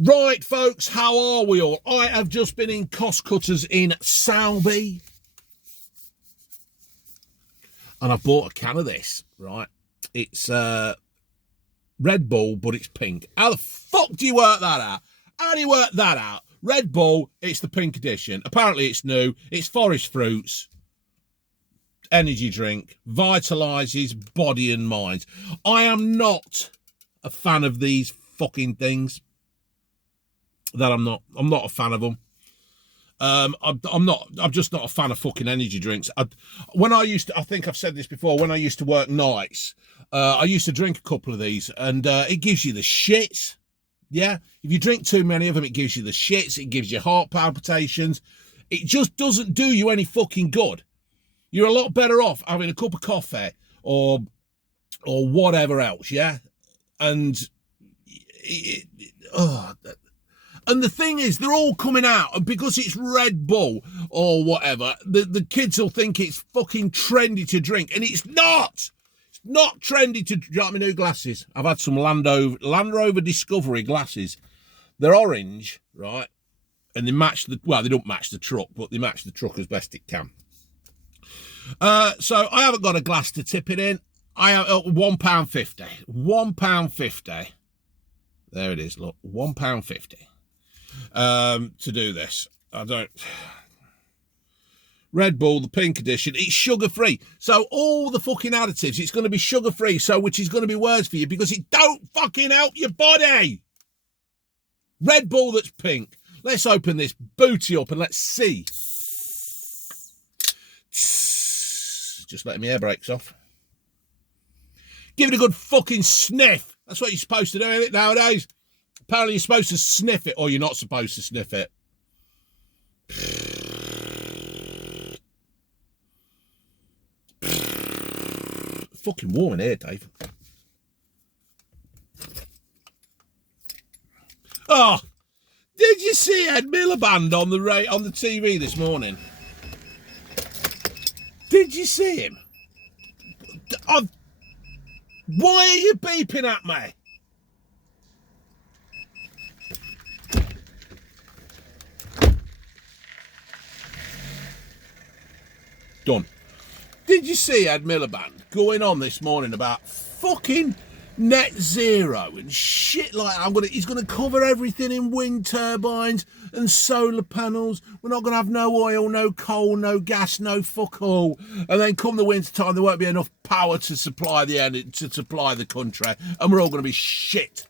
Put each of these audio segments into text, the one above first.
Right, folks, how are we all? I have just been in Cost Cutters in Salby. And I bought a can of this, right? It's Red Bull, but it's pink. How the fuck do you work that out? How do you work that out? Red Bull, it's the pink edition. Apparently it's new. It's Forest Fruits. Energy drink. Vitalises body and mind. I am not a fan of these fucking things. I'm not a fan of them. I'm just not a fan of fucking energy drinks. I think I've said this before, when I used to work nights, I used to drink a couple of these, and it gives you the shits. Yeah. If you drink too many of them, it gives you the shits. It gives you heart palpitations. It just doesn't do you any fucking good. You're a lot better off having a cup of coffee or whatever else. Yeah. And and the thing is, they're all coming out, and because it's Red Bull or whatever, the kids will think it's fucking trendy to drink, and it's not. It's not trendy to drink. My new glasses. I've had some Land Rover Discovery glasses. They're orange, right? And they match they don't match the truck, but they match the truck as best it can. So I haven't got a glass to tip it in. I have £1.50. £1.50. There it is. Look, £1.50. To do this. Red Bull, the pink edition, it's sugar-free. So all the fucking additives, it's going to be sugar-free, so which is going to be worse for you because it don't fucking help your body. Red Bull that's pink. Let's open this booty up and let's see. Just letting my air brakes off. Give it a good fucking sniff. That's what you're supposed to do, isn't it, nowadays? Apparently you're supposed to sniff it, or you're not supposed to sniff it. Fucking warm in here, Dave. Oh, did you see Ed Miliband on the TV this morning? Did you see him? Why are you beeping at me? Done. Did you see Ed Miliband going on this morning about fucking net zero and shit like that? He's gonna cover everything in wind turbines and solar panels. We're not gonna have no oil, no coal, no gas, no fuck all. And then come the winter time, there won't be enough power to supply the country, and we're all gonna be shit.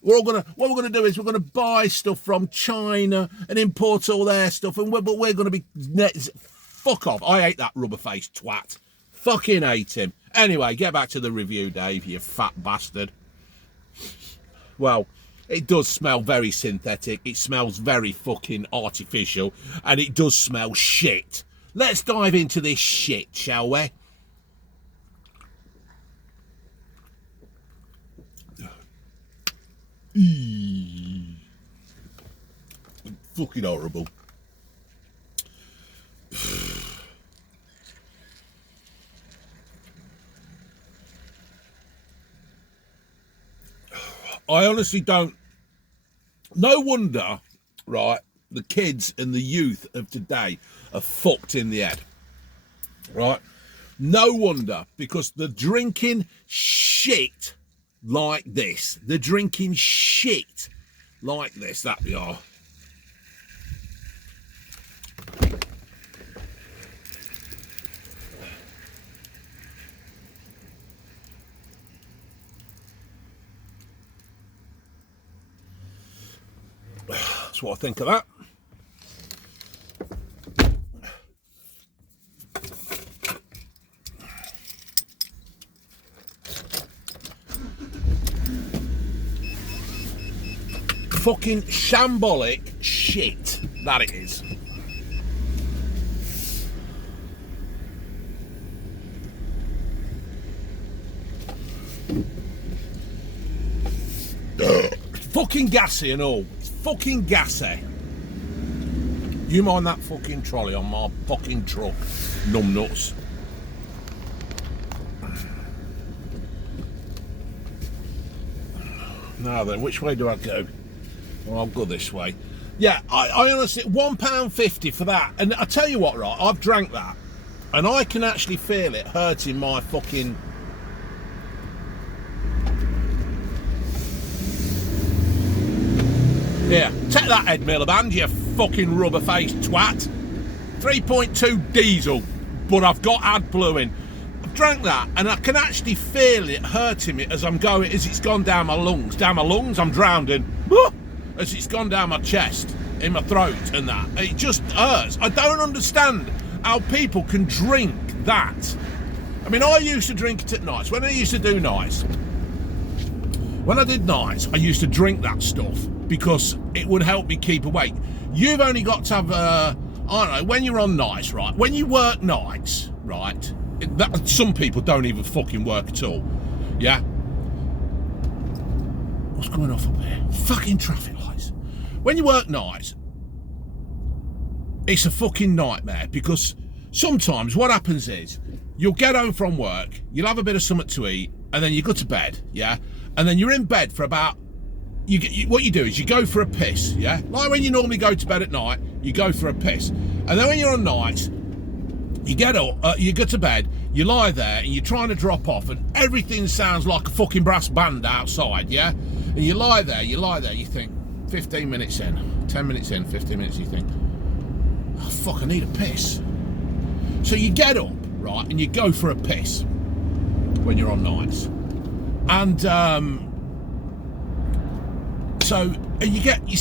What we're gonna do is we're gonna buy stuff from China and import all their stuff, but we're gonna be net. Fuck off. I hate that rubber-faced twat. Fucking hate him. Anyway, get back to the review, Dave, you fat bastard. Well, it does smell very synthetic. It smells very fucking artificial. And it does smell shit. Let's dive into this shit, shall we? Fucking horrible. I honestly don't. No wonder, right, the kids and the youth of today are fucked in the head, right? No wonder, because they're drinking shit like this. They're drinking shit like this, that they are. That's what I think of that. Fucking shambolic shit, that it is. Fucking gassy and all. Fucking gassy. You mind that fucking trolley on my fucking truck, numbnuts. Now then, which way do I go? Well, I'll go this way. Yeah, I honestly, £1.50 for that. And I tell you what, right, I've drank that, and I can actually feel it hurting my fucking... Yeah, take that, Ed Miliband, you fucking rubber-faced twat. 3.2 diesel, but I've got AdBlue in. I've drank that, and I can actually feel it hurting me as I'm going, as it's gone down my lungs. Down my lungs, I'm drowning. As it's gone down my chest, in my throat and that. It just hurts. I don't understand how people can drink that. I mean, I used to drink it at nights. When I used to do nights, when I did nights, I used to drink that stuff because it would help me keep awake. You've only got to have, I don't know, when you're on nights, right? When you work nights, right? Some people don't even fucking work at all. Yeah? What's going off up here? Fucking traffic lights. When you work nights, it's a fucking nightmare because sometimes what happens is you'll get home from work, you'll have a bit of something to eat, and then you go to bed, yeah? And then you're in bed for about, what you do is you go for a piss, yeah? Like when you normally go to bed at night, you go for a piss. And then when you're on nights, you get up, you go to bed, you lie there, and you're trying to drop off, and everything sounds like a fucking brass band outside, yeah? And you lie there, you think, 15 minutes in, 10 minutes in, 15 minutes, you think, oh, fuck, I need a piss. So you get up, right, and you go for a piss when you're on nights. And, so you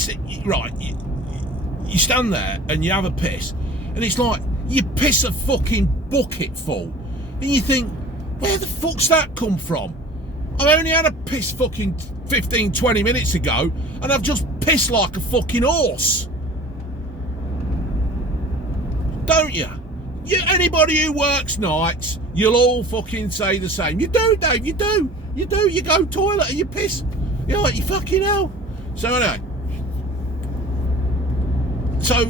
stand there and you have a piss, and it's like, you piss a fucking bucket full, and you think, where the fuck's that come from? I only had a piss fucking 15, 20 minutes ago, and I've just pissed like a fucking horse. Don't you? Anybody who works nights, you'll all fucking say the same. You do, Dave, you do. You do. You go toilet and you piss. You're like, you fucking hell. So anyway. So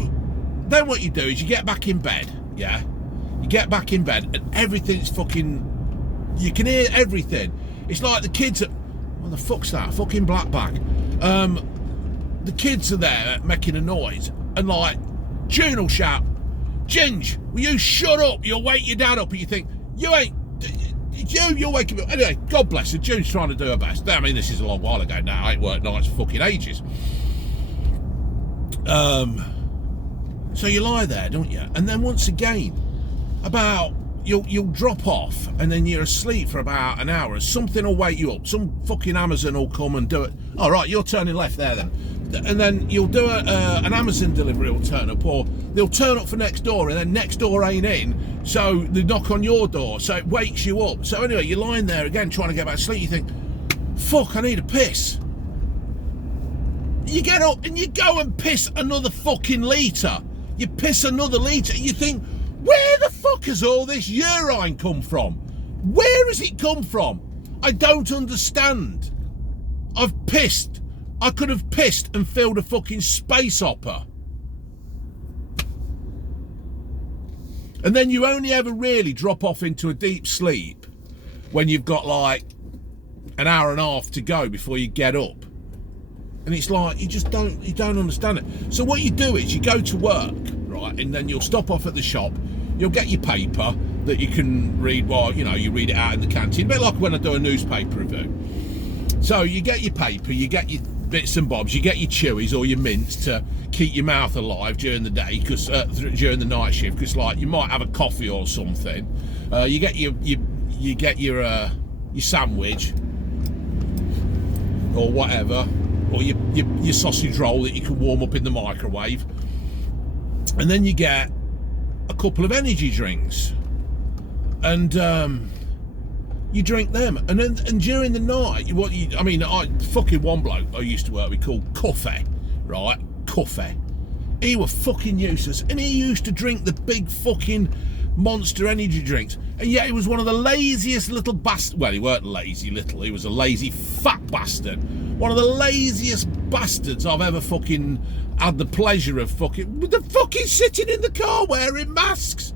then what you do is you get back in bed, yeah? You get back in bed and everything's fucking... You can hear everything. It's like the kids are... What the fuck's that? Fucking blackback. The kids are there making a noise, and like, June will shout, Ginge, will you shut up? You'll wake your dad up. And you think, you ain't... You'll wake him up. Anyway, God bless her. June's trying to do her best. I mean, this is a long while ago now. I ain't worked nights for fucking ages. So you lie there, don't you? And then once again, you'll drop off, and then you're asleep for about an hour. Something will wake you up. Some fucking Amazon will come and do it. All right, you're turning left there then. And then you'll do an Amazon delivery will turn up, or they'll turn up for next door, and then next door ain't in, so they knock on your door, so it wakes you up. So anyway, you're lying there again trying to get back to sleep. You think, fuck, I need a piss. You get up and you go and piss another fucking litre. You piss another litre, and you think, where the fuck has all this urine come from? Where has it come from? I don't understand. I've pissed. I could have pissed and filled a fucking space hopper. And then you only ever really drop off into a deep sleep when you've got like an hour and a half to go before you get up. And it's like, you don't understand it. So what you do is you go to work, right, and then you'll stop off at the shop, you'll get your paper that you can read while, you know, you read it out in the canteen, a bit like when I do a newspaper review. So you get your paper, you get your bits and bobs, you get your chewies or your mints to keep your mouth alive during the day, because during the night shift, because like you might have a coffee or something. You get your sandwich or whatever, or your sausage roll that you can warm up in the microwave, and then you get a couple of energy drinks, and you drink them, and then during the night, fucking one bloke I used to work with called Cuffy, right? Cuffy. He was fucking useless, and he used to drink the big fucking Monster energy drinks, and yet he was one of the laziest little bastards. Well, he weren't lazy little, he was a lazy fat bastard. One of the laziest bastards I've ever fucking had the pleasure of fucking... They're fucking sitting in the car wearing masks.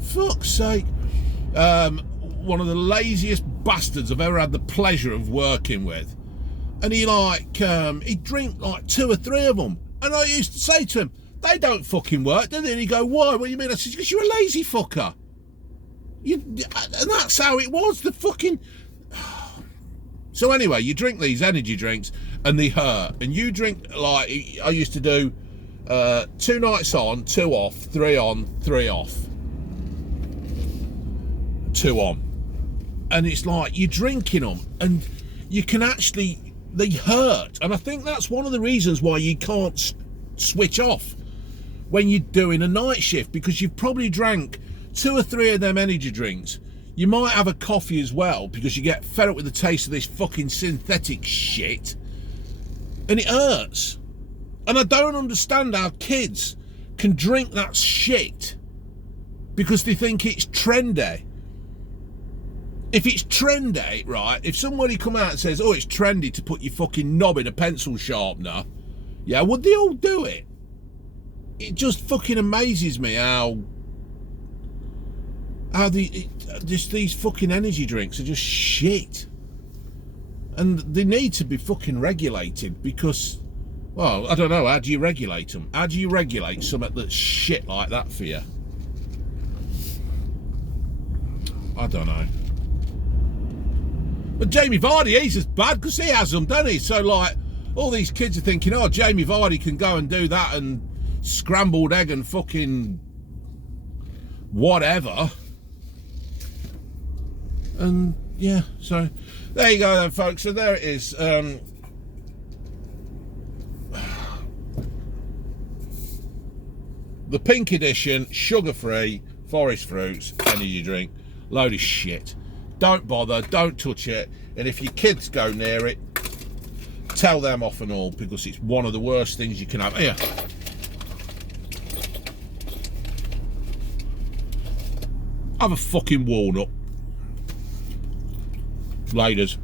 Fuck's sake. One of the laziest bastards I've ever had the pleasure of working with. and he'd drink like 2 or 3 of them. And I used to say to him, they don't fucking work, do they? And he'd go, why? What do you mean? I said, because you're a lazy fucker. And that's how it was, the fucking... So anyway, you drink these energy drinks and they hurt. And you drink, like I used to do, 2 nights on, 2 off, 3 on, 3 off. 2 on. And it's like, you're drinking them and you can actually, they hurt. And I think that's one of the reasons why you can't switch off when you're doing a night shift, because you've probably drank 2 or 3 of them energy drinks. You might have a coffee as well, because you get fed up with the taste of this fucking synthetic shit. And it hurts. And I don't understand how kids can drink that shit because they think it's trendy. If it's trendy, right, if somebody come out and says, oh, it's trendy to put your fucking knob in a pencil sharpener, yeah, would they all do it? It just fucking amazes me how these fucking energy drinks are just shit. And they need to be fucking regulated because, well, I don't know, how do you regulate them? How do you regulate something that's shit like that for you? I don't know. But Jamie Vardy, he's as bad because he has them, doesn't he? So, like, all these kids are thinking, oh, Jamie Vardy can go and do that and scrambled egg and fucking whatever. And, yeah, so there you go then, folks. So there it is. The pink edition, sugar-free, forest fruits, energy drink. Load of shit. Don't bother, don't touch it, and if your kids go near it, tell them off and all, because it's one of the worst things you can have. Here. Have a fucking walnut. Laters.